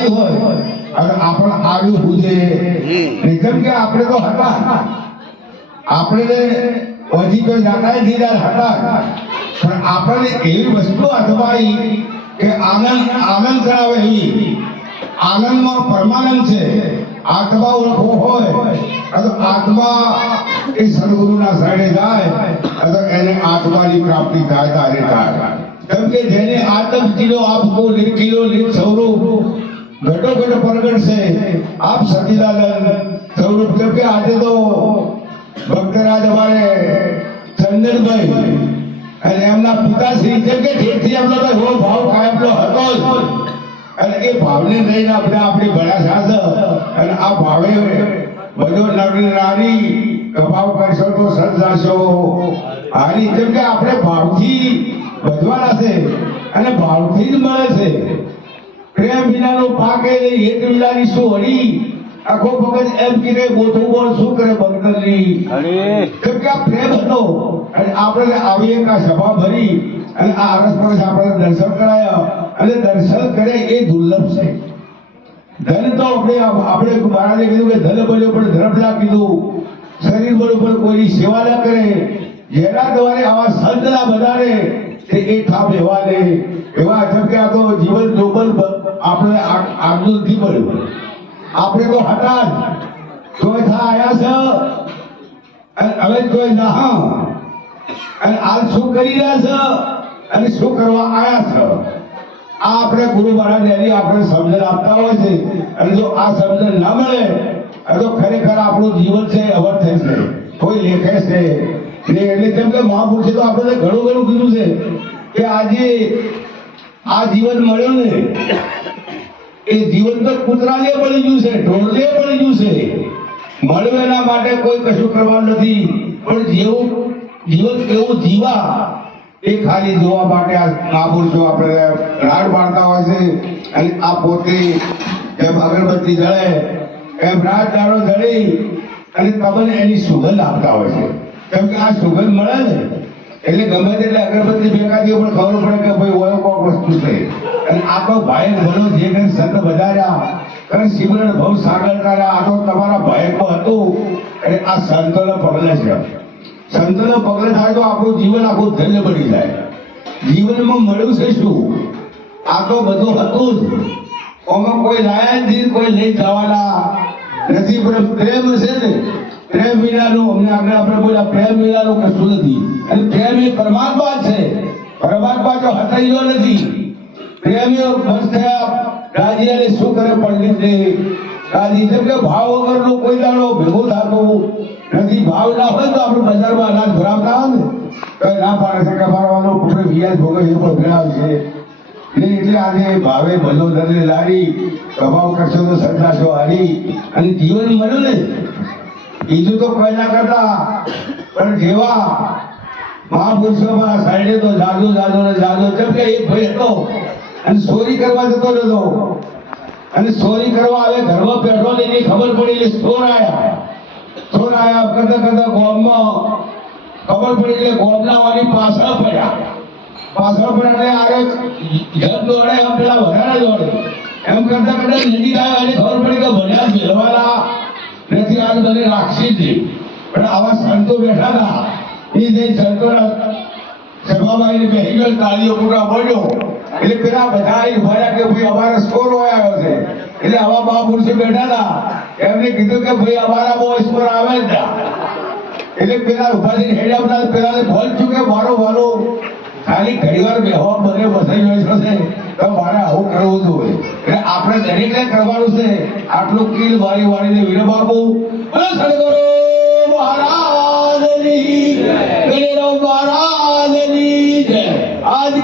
આવી હોય અને આપણે આવ્યું પૂજે કેમ કે આપણે તો હતા. આપણે હજી તો જાતા ધીરા હતા. પણ આપણને એવી વસ્તુ અજમાઈ કે આનંદ આનંદ કરાવે એવી. આનંદમાં પરમાનંદ છે. આત્મા ઓળખવો હોય તો આત્મા એ સદગુરુના શરણે જાય તો એને આત્માની પ્રાપ્તિ થાય તારે થાય. કેમ કે જેને આત્મ કિલો આપકો નિર્કિલો નિર સ્વરૂપ ઘટો ઘટ પ્રગટ છે. આપ સતીદાનંદ સ્વરૂપ કેમ કે આજે તો ભક્તરાજ અમારે ચંદનભાઈ અને એમના પિતાશ્રી જેમ કે ઠેઠથી એમનો તો એવો ભાવ કાયમનો હતો જ. અને એ ભાવને લઈને આપણે આપણી ભણા સાસ અને આ ભાવે બધો નર નારી કપાવ કરશો તો સર્જાશો હારી જેમ કે આપણે ભાવથી વધવાના છે અને ભાવથી જ મળે છે. પ્રેમ વિનાનો પાકે નહીં હેત વિનાની શું હરી? આખો ભગત એમ કીધે બોથું બોલ શું કરે ભક્તની કેમ કે આ પ્રેમ હતો. અને આપણે આવી એક આ સભા ભરી અને આ અરસપરસ આપણે દર્શન કરાયા. અને દર્શન કરે એ દુર્લભ છે. ધન તો આપણે આપણે મહારાજે કીધું કે ધન બોલ્યો પણ ધર્મલા કીધું. શરીર બરોબર કોઈની સેવા ન કરે. જેના દ્વારે આવા સંતના વધારે તે એ ઠાપ એવા ને એવા કે આ તો જીવન જોબલ આપણે આગળ નથી મળ્યું. આપણે તો હતા જ કોઈ થા આયા છે? હવે કોઈ ના અને હાલ શું કરી રહ્યા છે? અને શું કરવા આયા છે? આ આપણે ગુરુ મહારાજ એની આપણે સમજણ આપતા હોય છે. અને જો આ સમજણ ના મળે તો ખરેખર આપણું જીવન છે, અવર થશે કોઈ લેખે છે. એટલે કેમ કે મહાપુરુષે તો આપણે ઘણું ઘણું કીધું છે કે આજે આ જીવન મળ્યું ને, એ જીવન તો કૂતરાને પડી ગયું છે, ઢોરને પડી ગયું છે. મળવું માટે કોઈ કશું કરવાનું નથી. પણ જેવું જીવન કેવું જીવા, એ ખાલી જોવા માટે આ મહાપુરુષો આપણે રાડ પાડતા હોય છે, અને આ પોતે એમ અગરબત્તી જળે, એમ રાત દાડો જળી, અને તમને એની સુગંધ આપતા હોય છે. કેમ કે આ સુગંધ મળે ને એટલે ગમે તેટલે અગરબત્તી ભેગાતી પણ ખબર પડે કે ભાઈ ઓયો કોક વસ્તુ છે. અને આ તો ભાઈ ભલો જે કઈ સંત વધાર્યા, કારણ સિમરણ ભવ સાગર કર્યા. આ તો તમારા ભાઈકો હતું. એટલે આ સંતોને પગલે છે. સંતોને પગલે થાય તો આપણું જીવન આખું ધન્ય બની જાય. જીવનમાં મળ્યું છે શું? આ તો બધું હતું જ. ઓમાં કોઈ લાયા નથી કોઈ લઈ જવાના. નથી, પણ પ્રેમ છે ને. પ્રેમ વિનાનું અમને આગળ આપણે બોલ્યા, પ્રેમ વિનાનું કશું નથી. અને પ્રેમ પરમાત્મા છે. પરમાત્મા તો હટાઈયો નથી. પ્રેમ એ થયા રાજી અને શું કરે પંડિત ને રાજી જેમ કે ભાવ વગરનું કોઈ દાડો ભેગો થતો નથી. ભાવ ના હોય તો આપણે બજારમાં અનાજ ભરાવતા હોય ને. તો ના પાડે છે કે પૂરે વ્યાજ ભોગવે એ પણ ભરાવે એટલે એટલે આજે ભાવે ભલો ધરને લારી પ્રભાવ કરશો તો સરદાશો હારી. અને જીવન મળ્યું ને. બીજું તો કોઈ ના કરતા. પણ જેવા મહાપુરુષોમાં સાઈડે તો જાજો જાદુ ને જાદુ. કેમ કે એક ભાઈ હતો. અને ચોરી કરવા જતો નતો અને ચોરી કરવા આવે ઘરમાં પેટ્રોલ એની ખબર પડી એટલે ચોર આવ્યા ચોર આવ્યા કરતા કરતા ગોમમાં ખબર પડી એટલે ગોમના વાળી પાછળ પડ્યા. પાછળ પડ્યા એટલે જગ દોડે એમ પેલા વધારે દોડે. એમ કરતા કરતા નજીક આવ્યા એટલે ખબર પડી કે ભણ્યા મેળવાના નથી આજ મને રાખશી જ પણ આવા સંતો બેઠા હતા. એ જે સંતોના સભામાં છે. તો મારે આવું કરવું જોઈએ એટલે આપણે દરેકને કરવાનું છે. આટલું કીલ વાળી વારીને વિનમ આપું. બોલો સદગુરુ મહારાજની ગણેરાવ મહારાજની જય આજ